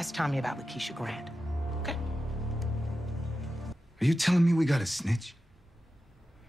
ask Tommy about Lakeisha Grant. Okay? Are you telling me we got a snitch?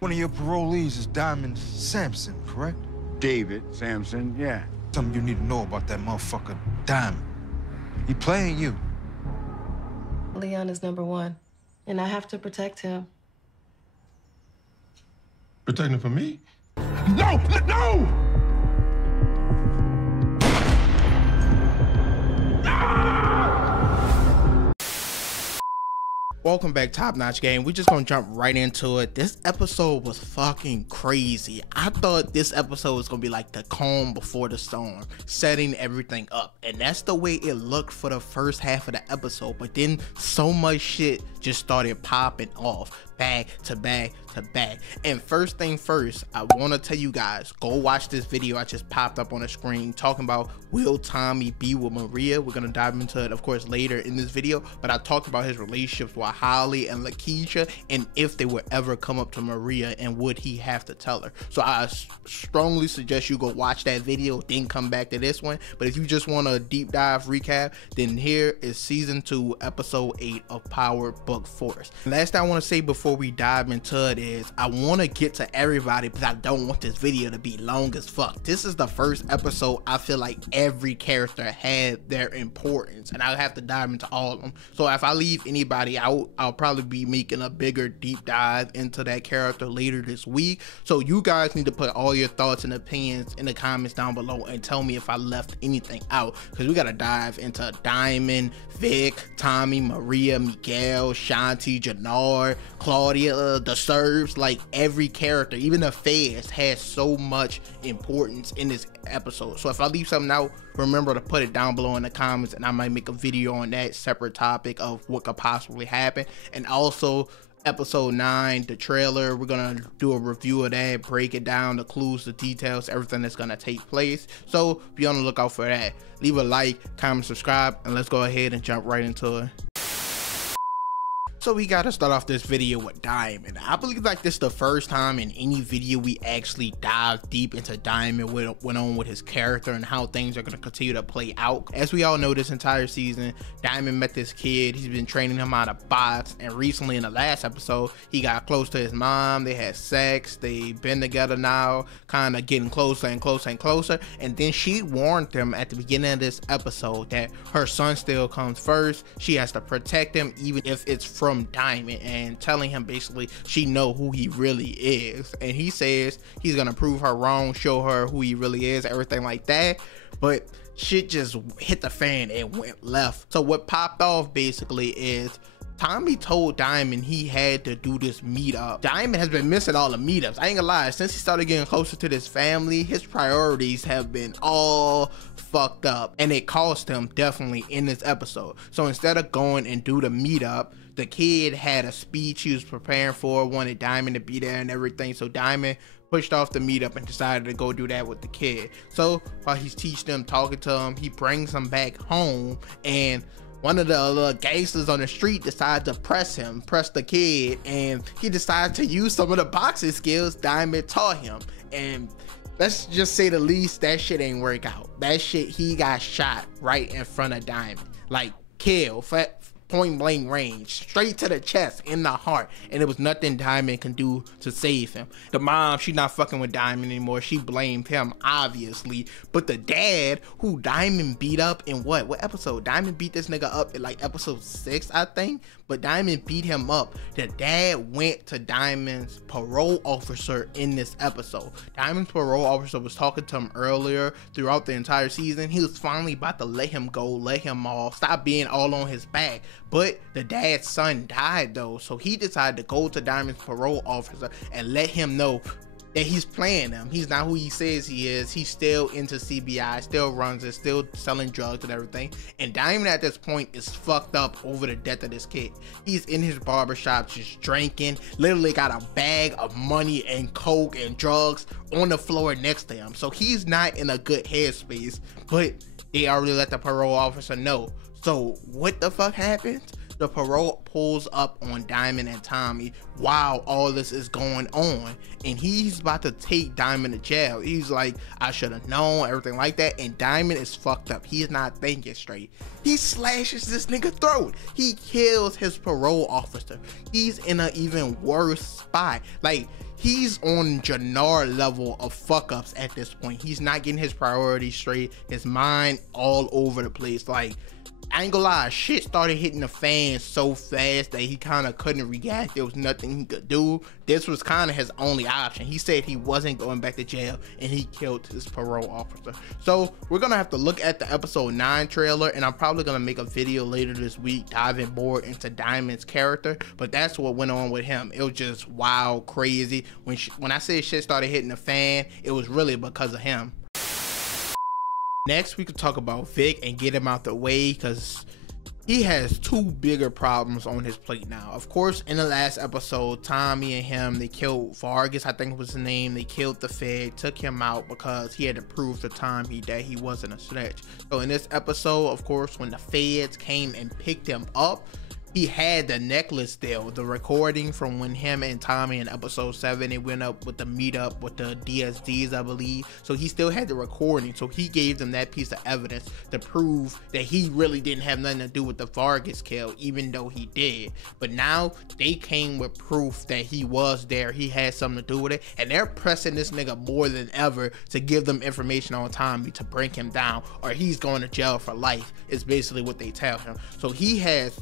One of your parolees is Diamond Sampson, correct? David Sampson, yeah. Something you need to know about that motherfucker, Diamond. He playing you. Leon is #1, and I have to protect him. Protect him from me? No! No! Welcome back, Top Notch Game. We're just gonna jump right into it. This episode was fucking crazy. I thought this episode was gonna be like the calm before the storm, setting everything up, and that's the way it looked for the first half of the episode. But then so much shit just started popping off back to back to back. And first thing first, I want to tell you guys, go watch this video I just popped up on the screen talking about will Tommy be with Maria. We're gonna dive into it of course later in this video, but I talked about his relationships with Holly and Lakeisha and if they would ever come up to Maria and would he have to tell her. So I strongly suggest you go watch that video, then come back to this one. But if you just want a deep dive recap, then here is season 2 episode 8 of Power Book Force. Last thing I want to say before we dive into it is I want to get to everybody, but I don't want this video to be long as fuck. This is the first episode I feel like every character had their importance and I'll have to dive into all of them. So if I leave anybody out, I'll probably be making a bigger deep dive into that character later this week. So you guys need to put all your thoughts and opinions in the comments down below and tell me if I left anything out, because we gotta dive into Diamond, Vic, Tommy, Maria, Miguel, Shanti, Jannar, Claudia, the Serbs. Like every character, even the feds, has so much importance in this episode. So if I leave something out, remember to put it down below in the comments and I might make a video on that separate topic of what could possibly happen. And also episode 9, the trailer, we're gonna do a review of that, break it down, the clues, the details, everything that's gonna take place. So be on the lookout for that. Leave a like, comment, subscribe, and let's go ahead and jump right into it. So we gotta start off this video with Diamond. I believe like this is the first time in any video we actually dive deep into Diamond, what went on with his character and how things are gonna continue to play out. As we all know, this entire season, Diamond met this kid. He's been training him how to box, and recently in the last episode, he got close to his mom. They had sex. They've been together now, kind of getting closer and closer and closer. And then she warned him at the beginning of this episode that her son still comes first. She has to protect him even if it's from Diamond, and telling him basically she know who he really is, and he says he's gonna prove her wrong, show her who he really is, everything like that. But shit just hit the fan and went left. So what popped off basically is Tommy told Diamond he had to do this meetup. Diamond has been missing all the meetups. I ain't gonna lie, since he started getting closer to this family, his priorities have been all fucked up, and it cost him definitely in this episode. So instead of going and do the meetup, the kid had a speech he was preparing for, wanted Diamond to be there and everything. So Diamond pushed off the meetup and decided to go do that with the kid. So while he's teaching them, talking to him, he brings him back home, and one of the little gangsters on the street decides to press the kid, and he decides to use some of the boxing skills Diamond taught him. And let's just say the least, that shit ain't work out. That shit, he got shot right in front of Diamond, like kill, point blank range, straight to the chest, in the heart, and it was nothing Diamond can do to save him. The mom, she not fucking with Diamond anymore. She blamed him, obviously. But the dad, who Diamond beat up in what episode? Diamond beat this nigga up in like episode 6, I think. But Diamond beat him up. The dad went to Diamond's parole officer in this episode. Diamond's parole officer was talking to him earlier throughout the entire season. He was finally about to let him go, let him off, stop being all on his back. But the dad's son died though, so he decided to go to Diamond's parole officer and let him know that he's playing him. He's not who he says he is. He's still into CBI, still runs it, still selling drugs and everything. And Diamond at this point is fucked up over the death of this kid. He's in his barbershop just drinking, literally got a bag of money and coke and drugs on the floor next to him. So he's not in a good headspace, but they already let the parole officer know. So what the fuck happened? the parole pulls up on Diamond and Tommy while all this is going on, and he's about to take Diamond to jail. He's like, I should have known, everything like that. And Diamond is fucked up. He's not thinking straight. He slashes this nigga throat. He kills his parole officer. He's in an even worse spot. Like, he's on Jannard level of fuck ups at this point. He's not getting his priorities straight. His mind all over the place. Like, I ain't gonna lie, shit started hitting the fan so fast that he kind of couldn't react. There was nothing he could do. This was kind of his only option. He said he wasn't going back to jail, and he killed his parole officer. So we're gonna have to look at the episode 9 trailer, and I'm probably gonna make a video later this week diving more into Diamond's character. But that's what went on with him. It was just wild, crazy. When I say shit started hitting the fan, it was really because of him. Next, we could talk about Vic and get him out the way, because he has 2 bigger problems on his plate now. Of course, in the last episode, Tommy and him, they killed Vargas, I think was his name. They killed the Fed, took him out because he had to prove to Tommy that he wasn't a snitch. So in this episode, of course, when the Feds came and picked him up, he had the necklace still, the recording from when him and Tommy in episode 7, they went up with the meetup with the DSDs, I believe. So he still had the recording. So he gave them that piece of evidence to prove that he really didn't have nothing to do with the Vargas kill, even though he did. But now they came with proof that he was there. He had something to do with it. And they're pressing this nigga more than ever to give them information on Tommy to bring him down, or he's going to jail for life, is basically what they tell him. So he has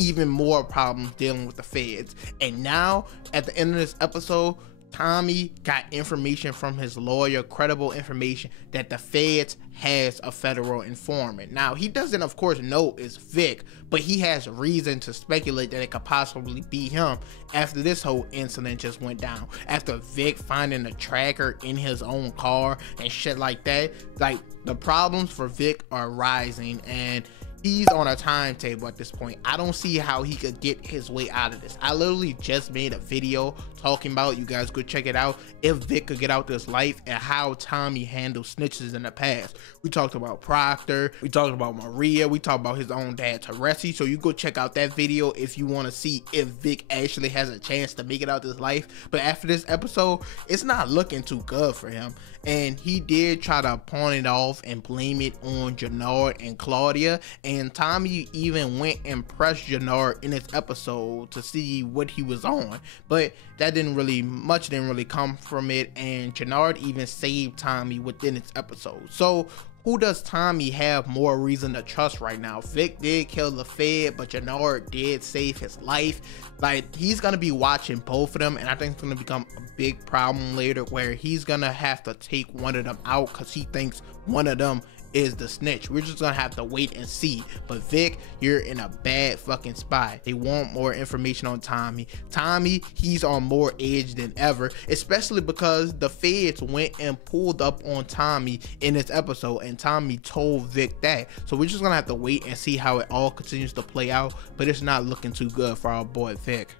even more problems dealing with the Feds. And now at the end of this episode, Tommy got information from his lawyer, credible information, that the Feds has a federal informant. Now, he doesn't, of course, know it's Vic, but he has reason to speculate that it could possibly be him after this whole incident just went down. After Vic finding a tracker in his own car and shit like that, like, the problems for Vic are rising, and he's on a timetable at this point. I don't see how he could get his way out of this. I literally just made a video talking about, you guys go check it out, if Vic could get out this life and how Tommy handled snitches in the past. We talked about Proctor, we talked about Maria, we talked about his own dad Teresi. So you go check out that video if you want to see if Vic actually has a chance to make it out this life. But after this episode, it's not looking too good for him. And he did try to pawn it off and blame it on Jannard and Claudia. And Tommy even went and pressed Jannard in this episode to see what he was on. But that didn't really come from it. And Jannard even saved Tommy within this episode. So who does Tommy have more reason to trust right now? Vic did kill the Fed, but Jannard did save his life. Like, he's gonna be watching both of them, and I think it's gonna become a big problem later where he's gonna have to take one of them out because he thinks one of them is the snitch. We're just gonna have to wait and see. But Vic, you're in a bad fucking spot. They want more information on Tommy. Tommy, he's on more edge than ever, especially because the Feds went and pulled up on Tommy in this episode, and Tommy told Vic that. So we're just gonna have to wait and see how it all continues to play out, but it's not looking too good for our boy Vic.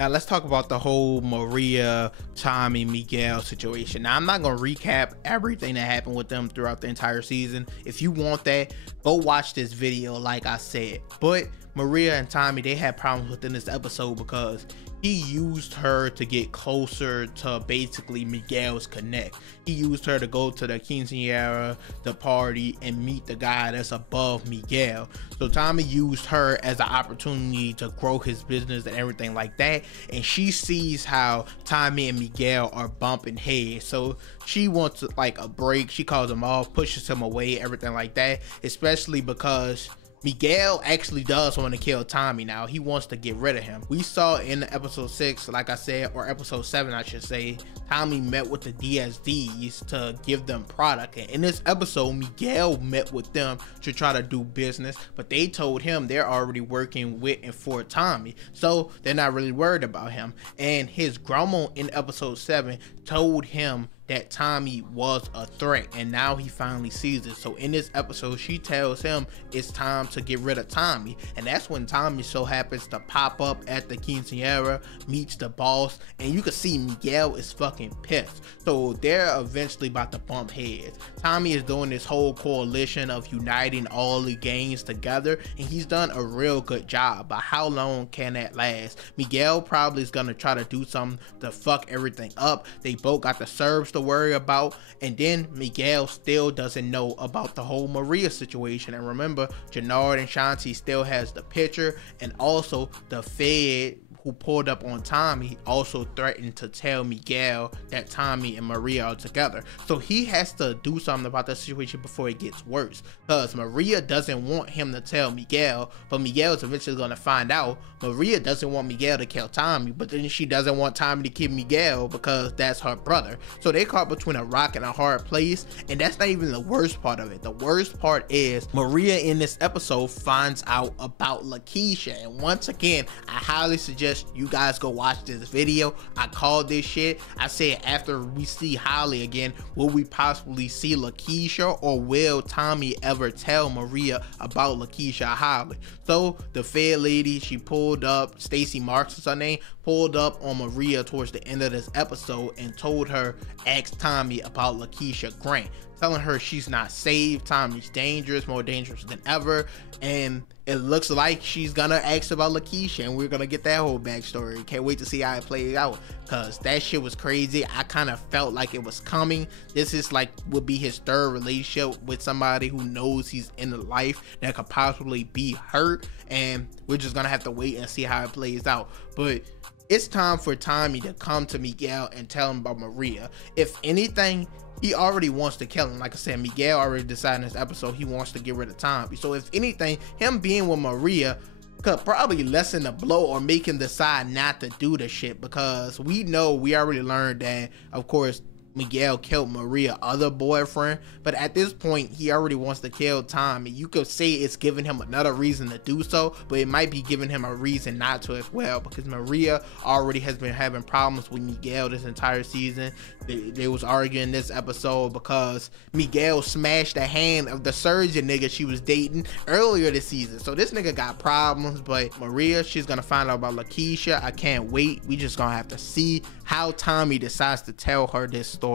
Now let's talk about the whole Maria, Tommy, Miguel situation. Now I'm not gonna recap everything that happened with them throughout the entire season. If you want that, go watch this video like I said. But Maria and Tommy, they had problems within this episode because he used her to get closer to basically Miguel's connect. He used her to go to the quinceañera, the party, and meet the guy that's above Miguel. So Tommy used her as an opportunity to grow his business and everything like that. And she sees how Tommy and Miguel are bumping heads. So she wants like a break. She calls him off, pushes him away, everything like that. Especially because Miguel actually does want to kill Tommy now. He wants to get rid of him. We saw in episode 6, like I said, or episode 7, I should say, Tommy met with the DSDs to give them product. And in this episode, Miguel met with them to try to do business, but they told him they're already working with and for Tommy. So they're not really worried about him. And his grandma in episode 7 told him that Tommy was a threat, and now he finally sees it. So in this episode, she tells him it's time to get rid of Tommy, and that's when Tommy so happens to pop up at the quinceañera, meets the boss, and you can see Miguel is fucking pissed. So they're eventually about to bump heads. Tommy is doing this whole coalition of uniting all the gangs together, and he's done a real good job, but how long can that last? Miguel probably is gonna try to do something to fuck everything up. They both got the Serbs to worry about, and then Miguel still doesn't know about the whole Maria situation. And remember, Jannard and Shanti still has the picture, and also the Fed who pulled up on Tommy also threatened to tell Miguel that Tommy and Maria are together. So he has to do something about the situation before it gets worse, because Maria doesn't want him to tell Miguel, but Miguel is eventually going to find out. Maria doesn't want Miguel to kill Tommy, but then she doesn't want Tommy to kill Miguel because that's her brother. So they caught between a rock and a hard place, and that's not even the worst part of it. The worst part is Maria in this episode finds out about Lakeisha, and once again, I highly suggest you guys go watch this video. I called this shit. I said after we see Holly again, will we possibly see Lakeisha, or will Tommy ever tell Maria about Lakeisha or Holly? So the Fed lady, she pulled up, Stacy Marks is her name, pulled up on Maria towards the end of this episode and told her, ask Tommy about Lakeisha Grant, telling her she's not safe, Tommy's dangerous, more dangerous than ever, and it looks like she's gonna ask about Lakeisha, and we're gonna get that whole backstory. Can't wait to see how it plays out, because that shit was crazy. I kind of felt like it was coming. This is like would be his third relationship with somebody who knows he's in the life that could possibly be hurt, and we're just gonna have to wait and see how it plays out. But it's time for Tommy to come to Miguel and tell him about Maria. If anything, he already wants to kill him. Like I said, Miguel already decided in this episode he wants to get rid of Tommy. So if anything, him being with Maria could probably lessen the blow or make him decide not to do the shit, because we already learned that, of course, Miguel killed Maria's other boyfriend, but at this point he already wants to kill Tommy. You could say it's giving him another reason to do so, but it might be giving him a reason not to as well, because Maria already has been having problems with Miguel this entire season. They was arguing this episode because Miguel smashed the hand of the surgeon nigga she was dating earlier this season. So this nigga got problems, but Maria, she's gonna find out about Lakeisha. I can't wait. We just gonna have to see how Tommy decides to tell her this story.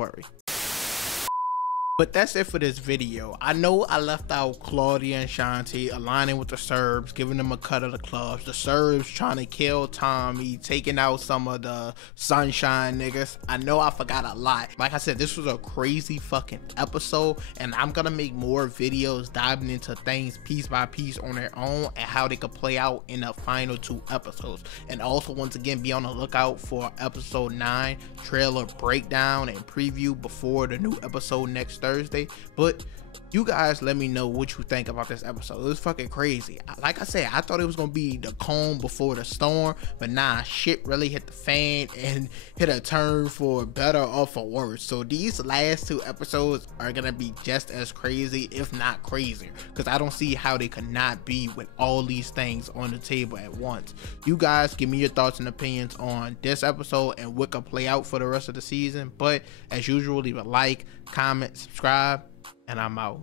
But that's it for this video. I know I left out Claudia and Shanti aligning with the Serbs, giving them a cut of the clubs. The Serbs trying to kill Tommy, taking out some of the Sunshine niggas. I know I forgot a lot. Like I said, this was a crazy fucking episode, and I'm gonna make more videos diving into things piece by piece on their own and how they could play out in the final 2 episodes. And also, once again, be on the lookout for episode 9 trailer breakdown and preview before the new episode next Thursday. But you guys let me know what you think about this episode. It was fucking crazy. Like I said, I thought it was gonna be the calm before the storm, but nah, shit really hit the fan and hit a turn for better or for worse. So these last 2 episodes are gonna be just as crazy, if not crazier, because I don't see how they could not be with all these things on the table at once. You guys give me your thoughts and opinions on this episode and what could play out for the rest of the season. But as usual, leave a like, comment, subscribe, and I'm out.